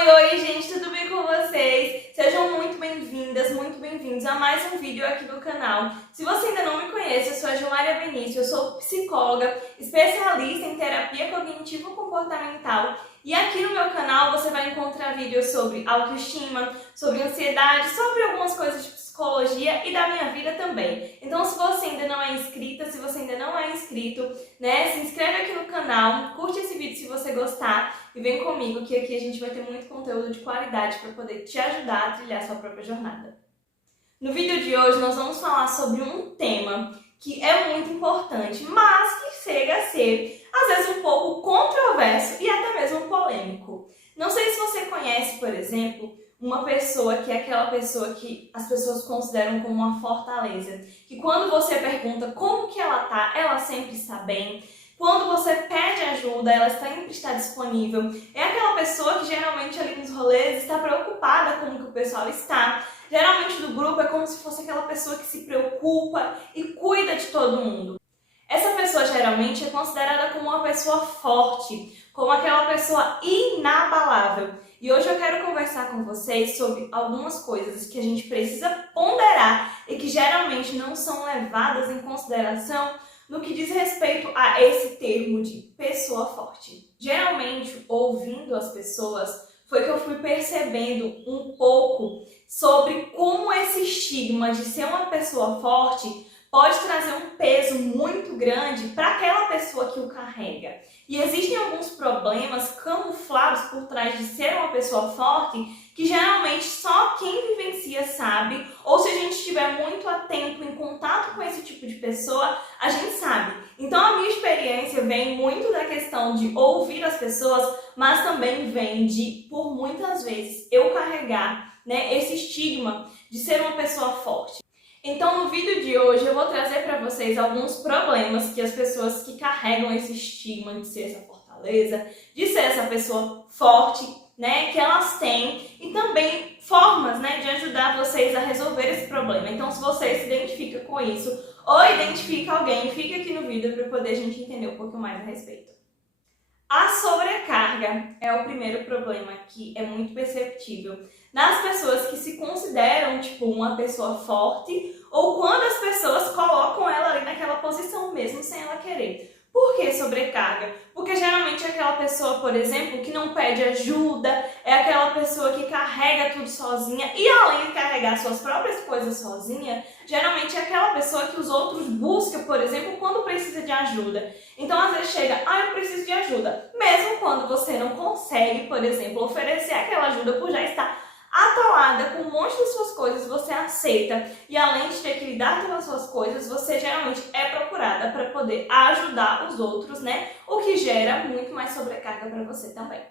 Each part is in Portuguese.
Oi, gente, tudo bem com vocês? Sejam muito bem-vindas, muito bem-vindos a mais um vídeo aqui do canal. Se você ainda não me conhece, eu sou a Gilmária Benício, eu sou psicóloga, especialista em terapia cognitivo-comportamental e aqui no meu canal você vai encontrar vídeos sobre autoestima, sobre ansiedade, sobre algumas coisas de psicologia e da minha vida também. Então, se você ainda não é inscrita, se você ainda não é inscrito, se inscreve aqui no canal, curte esse vídeo se você gostar e vem comigo que aqui a gente vai ter muito conteúdo de qualidade para poder te ajudar a trilhar sua própria jornada. No vídeo de hoje nós vamos falar sobre um tema que é muito importante, mas que chega a ser, às vezes, um pouco controverso e até mesmo polêmico. Não sei se você conhece, por exemplo, uma pessoa que é aquela pessoa que as pessoas consideram como uma fortaleza, que quando você pergunta como que ela tá, ela sempre está bem. Quando você pede ajuda, ela sempre está disponível. É aquela pessoa que geralmente ali nos rolês está preocupada com o que o pessoal está. Geralmente do grupo é como se fosse aquela pessoa que se preocupa e cuida de todo mundo. Essa pessoa geralmente é considerada como uma pessoa forte, como aquela pessoa inabalável. E hoje eu quero conversar com vocês sobre algumas coisas que a gente precisa ponderar e que geralmente não são levadas em consideração no que diz respeito a esse termo de pessoa forte. Geralmente, ouvindo as pessoas, foi que eu fui percebendo um pouco sobre como esse estigma de ser uma pessoa forte pode trazer um peso muito grande para aquela pessoa que o carrega. E existem alguns problemas camuflados por trás de ser uma pessoa forte que geralmente só quem vivencia sabe, ou se a gente estiver muito atento em contato com esse tipo de pessoa, a gente sabe. Então a minha experiência vem muito da questão de ouvir as pessoas, mas também vem de, por muitas vezes, eu carregar esse estigma de ser uma pessoa forte. Então, no vídeo de hoje, eu vou trazer para vocês alguns problemas que as pessoas que carregam esse estigma de ser essa fortaleza, de ser essa pessoa forte, que elas têm, e também formas, de ajudar vocês a resolver esse problema. Então, se você se identifica com isso ou identifica alguém, fica aqui no vídeo para poder a gente entender um pouco mais a respeito. A sobrecarga é o primeiro problema que é muito perceptível nas pessoas que se consideram uma pessoa forte ou quando as pessoas colocam ela ali naquela posição mesmo sem ela querer. Por que sobrecarga? Porque geralmente é aquela pessoa, por exemplo, que não pede ajuda, é aquela pessoa que carrega tudo sozinha e além de carregar suas próprias coisas sozinha, geralmente é aquela pessoa que os outros buscam, por exemplo, quando precisa de ajuda. Então, às vezes chega, eu preciso de ajuda. Mesmo quando você não consegue, por exemplo, oferecer aquela ajuda por já estar atolada com um monte de suas coisas, você aceita e além de ter que lidar com as suas coisas, você geralmente é procurada para poder ajudar os outros, o que gera muito mais sobrecarga para você também.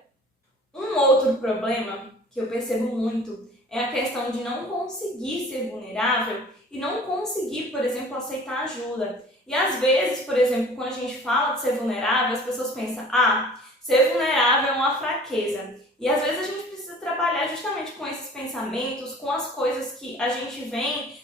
Um outro problema que eu percebo muito é a questão de não conseguir ser vulnerável e não conseguir, por exemplo, aceitar ajuda. E às vezes, por exemplo, quando a gente fala de ser vulnerável, as pessoas pensam, ser vulnerável é uma fraqueza. E às vezes a gente precisa trabalhar justamente com esses pensamentos, com as coisas que a gente vem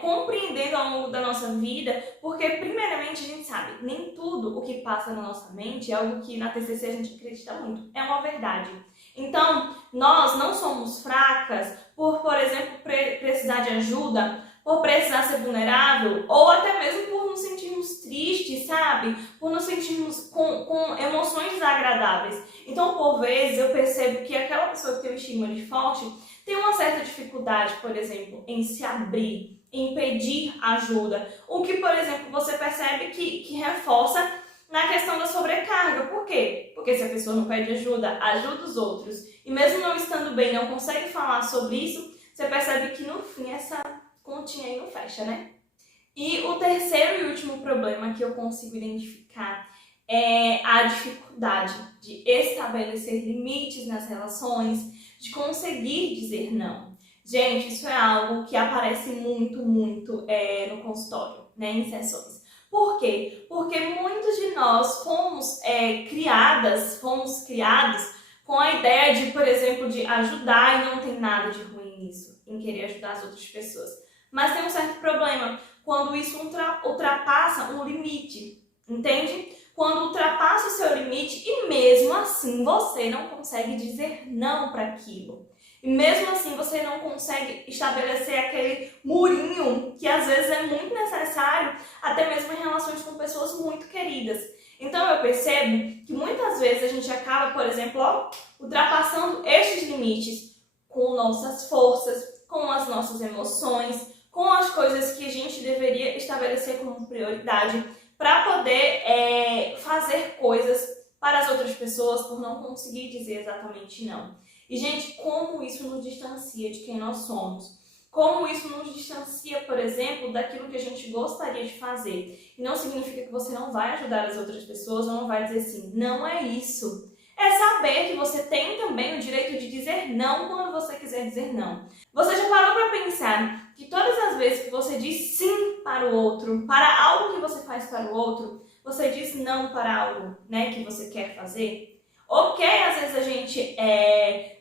compreendendo ao longo da nossa vida, porque primeiramente a gente sabe, nem tudo o que passa na nossa mente é algo que na TCC a gente acredita muito, é uma verdade. Então, nós não somos fracas por exemplo, precisar de ajuda, por precisar ser vulnerável, ou até mesmo por nos sentirmos tristes, sabe? Por nos sentirmos com emoções desagradáveis. Então, por vezes, eu percebo que aquela pessoa que tem o estigma de forte tem uma certa dificuldade, por exemplo, em se abrir, em pedir ajuda. O que, por exemplo, você percebe que reforça na questão da sobrecarga. Por quê? Porque se a pessoa não pede ajuda, ajuda os outros, e mesmo não estando bem, não consegue falar sobre isso, você percebe que no fim essa continha aí não fecha, E o terceiro e último problema que eu consigo identificar é a dificuldade de estabelecer limites nas relações, de conseguir dizer não. Gente, isso é algo que aparece muito no consultório, em sessões. Por quê? Porque muitos de nós fomos criados com a ideia de, por exemplo, de ajudar e não tem nada de ruim nisso, em querer ajudar as outras pessoas. Mas tem um certo problema quando isso ultrapassa um limite, entende? quando ultrapassa o seu limite e mesmo assim você não consegue dizer não para aquilo. E mesmo assim você não consegue estabelecer aquele murinho que às vezes é muito necessário, até mesmo em relações com pessoas muito queridas. Então eu percebo que muitas vezes a gente acaba, por exemplo, ultrapassando estes limites com nossas forças, com as nossas emoções, com as coisas que a gente deveria estabelecer como prioridade para poder fazer coisas para as outras pessoas por não conseguir dizer exatamente não. E, gente, como isso nos distancia de quem nós somos? Como isso nos distancia, por exemplo, daquilo que a gente gostaria de fazer? E não significa que você não vai ajudar as outras pessoas ou não vai dizer sim. Não é isso. É saber que você tem também o direito de dizer não quando você quiser dizer não. Você já parou para pensar que todas as vezes que você diz sim para o outro, para algo que você faz para o outro, você diz não para algo, que você quer fazer? Ok, às vezes a gente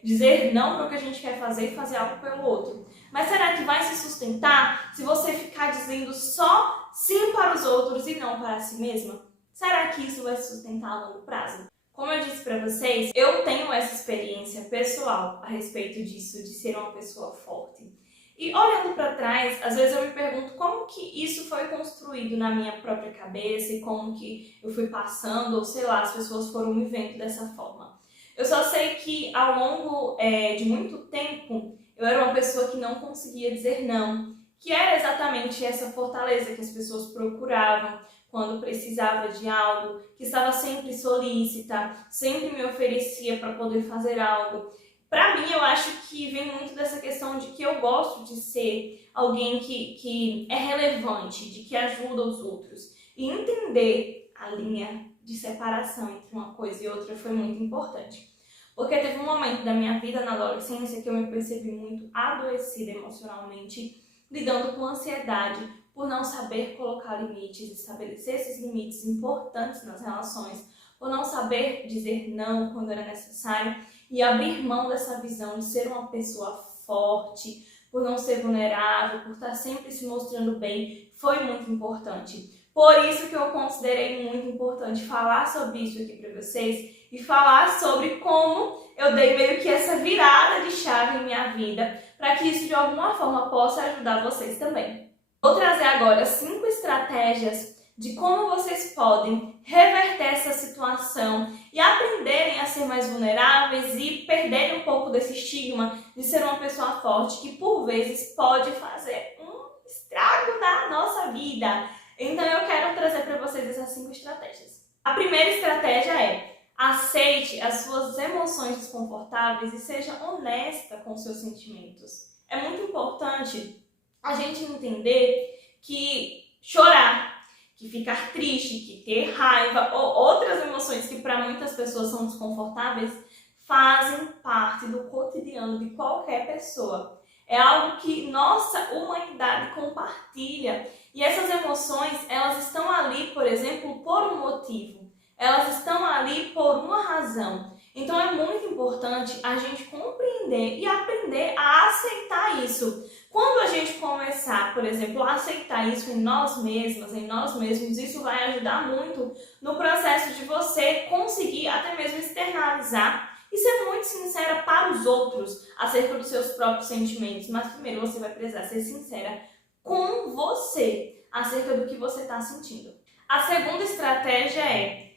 dizer não para o que a gente quer fazer e fazer algo pelo outro. Mas será que vai se sustentar se você ficar dizendo só sim para os outros e não para si mesma? Será que isso vai se sustentar a longo prazo? Como eu disse para vocês, eu tenho essa experiência pessoal a respeito disso, de ser uma pessoa forte. E olhando para trás, às vezes eu me pergunto como que isso foi construído na minha própria cabeça e como que eu fui passando, ou sei lá, as pessoas foram me vendo dessa forma. Eu só sei que ao longo de muito tempo, eu era uma pessoa que não conseguia dizer não, que era exatamente essa fortaleza que as pessoas procuravam quando precisava de algo, que estava sempre solícita, sempre me oferecia para poder fazer algo. Para mim, eu acho que vem muito dessa questão de que eu gosto de ser alguém que é relevante, de que ajuda os outros. E entender a linha de separação entre uma coisa e outra foi muito importante. Porque teve um momento da minha vida na adolescência que eu me percebi muito adoecida emocionalmente, lidando com ansiedade, por não saber colocar limites, estabelecer esses limites importantes nas relações, por não saber dizer não quando era necessário e abrir mão dessa visão de ser uma pessoa forte, por não ser vulnerável, por estar sempre se mostrando bem, foi muito importante. Por isso que eu considerei muito importante falar sobre isso aqui para vocês e falar sobre como eu dei meio que essa virada de chave em minha vida para que isso de alguma forma possa ajudar vocês também. Vou trazer agora 5 estratégias de como vocês podem reverter essa situação e aprenderem a ser mais vulneráveis e perderem um pouco desse estigma de ser uma pessoa forte que por vezes pode fazer um estrago na nossa vida. Então eu quero trazer para vocês essas 5 estratégias. A primeira estratégia é: aceite as suas emoções desconfortáveis e seja honesta com seus sentimentos. É muito importante a gente entender que chorar, que ficar triste, que ter raiva ou outras emoções que para muitas pessoas são desconfortáveis fazem parte do cotidiano de qualquer pessoa. É algo que nossa humanidade compartilha. E essas emoções, elas estão ali, por exemplo, por um motivo. Elas estão ali por uma razão. Então é muito importante a gente compreender e aprender a aceitar isso. Quando a gente começar, por exemplo, a aceitar isso em nós mesmas, em nós mesmos, isso vai ajudar muito no processo de você conseguir até mesmo externalizar e ser muito sincera para os outros acerca dos seus próprios sentimentos. Mas primeiro você vai precisar ser sincera com você acerca do que você está sentindo. A segunda estratégia é: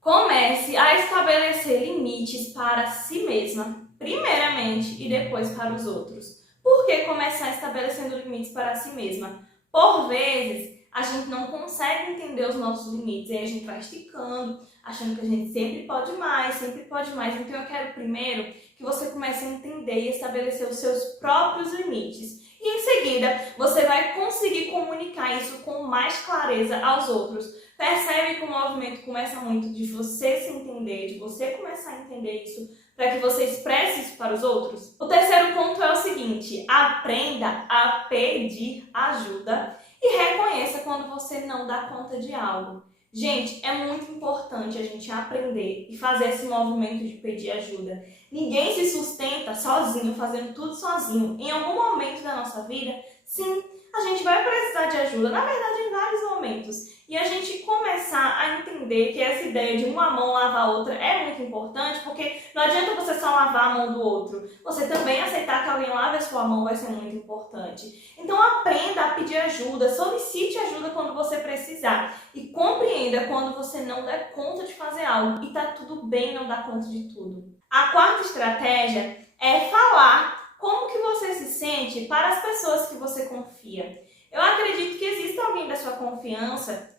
comece a estabelecer limites para si mesma, primeiramente, e depois para os outros. Por que começar estabelecendo limites para si mesma? Por vezes, a gente não consegue entender os nossos limites, e aí a gente vai esticando, achando que a gente sempre pode mais, sempre pode mais. Então eu quero primeiro que você comece a entender e estabelecer os seus próprios limites. E em seguida, você vai conseguir comunicar isso com mais clareza aos outros. Percebe que o movimento começa muito de você se entender, de você começar a entender isso, para que você expresse isso para os outros? O terceiro ponto é o seguinte: aprenda a pedir ajuda e reconheça quando você não dá conta de algo. Gente, é muito importante a gente aprender e fazer esse movimento de pedir ajuda. Ninguém se sustenta sozinho, fazendo tudo sozinho. Em algum momento da nossa vida, sim, a gente vai precisar de ajuda, na verdade em vários momentos. E a gente começar a entender que essa ideia de uma mão lavar a outra é muito importante, porque não adianta você só lavar a mão do outro. Você também aceitar que alguém lave a sua mão vai ser muito importante. Então aprenda a pedir ajuda, solicite ajuda quando você precisar. E compreenda quando você não der conta de fazer algo. E tá tudo bem não dar conta de tudo. A quarta estratégia é falar como que você se sente para as pessoas que você confia. Eu acredito que existe alguém da sua confiança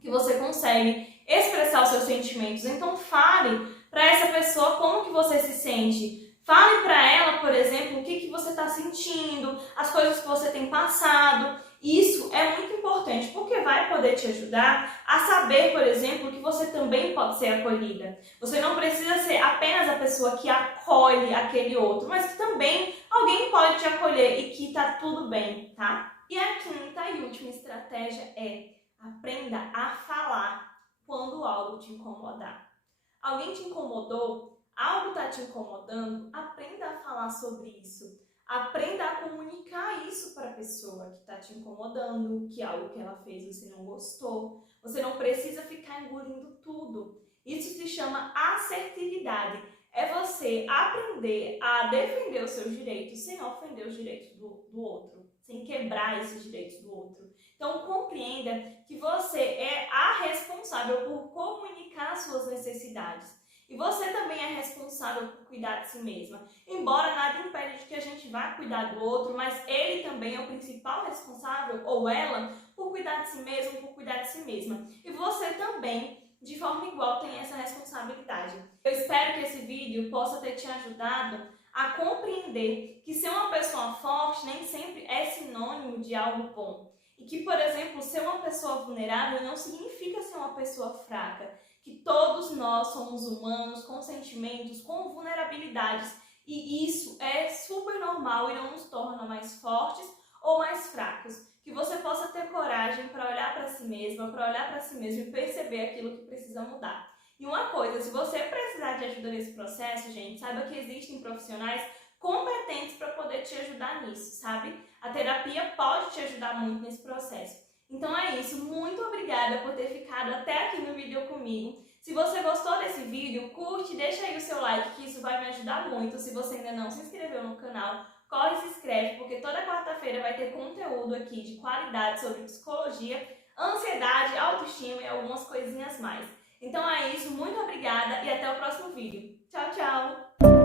que você consegue expressar os seus sentimentos. Então fale para essa pessoa como que você se sente. Fale para ela, por exemplo, o que você está sentindo, as coisas que você tem passado. Isso é muito importante, porque vai poder te ajudar a saber, por exemplo, que você também pode ser acolhida. Você não precisa ser apenas a pessoa que acolhe aquele outro, mas que também alguém pode te acolher e que tá tudo bem, tá? E a quinta e última estratégia é: aprenda a falar quando algo te incomodar. Alguém te incomodou? Algo está te incomodando? Aprenda a falar sobre isso. Aprenda a comunicar isso para a pessoa que está te incomodando, que algo que ela fez você não gostou. Você não precisa ficar engolindo tudo. Isso se chama assertividade. É você aprender a defender os seus direitos sem ofender os direitos do outro, sem quebrar esses direitos do outro. Então compreenda que você é a responsável por comunicar suas necessidades. E você também é responsável por cuidar de si mesma. Embora nada impede de que a gente vá cuidar do outro, mas ele também é o principal responsável, ou ela, por cuidar de si mesmo, por cuidar de si mesma. E você também, de forma igual, tem essa responsabilidade. Eu espero que esse vídeo possa ter te ajudado a compreender que ser uma pessoa forte nem sempre é sinônimo de algo bom. E que, por exemplo, ser uma pessoa vulnerável não significa ser uma pessoa fraca. Que todos nós somos humanos, com sentimentos, com vulnerabilidades. E isso é super normal e não nos torna mais fortes ou mais fracos. Que você possa ter coragem para olhar para si mesma, para olhar para si mesmo e perceber aquilo que precisa mudar. E uma coisa, se você precisar de ajuda nesse processo, gente, saiba que existem profissionais competentes para poder te ajudar nisso, sabe? A terapia pode te ajudar muito nesse processo. Então é isso, muito obrigada por ter ficado até aqui no vídeo comigo. Se você gostou desse vídeo, curte, deixa aí o seu like, que isso vai me ajudar muito. Se você ainda não se inscreveu no canal, corre e se inscreve, porque toda quarta-feira vai ter conteúdo aqui de qualidade sobre psicologia, ansiedade, autoestima e algumas coisinhas mais. Então é isso, muito obrigada e até o próximo vídeo. Tchau, tchau!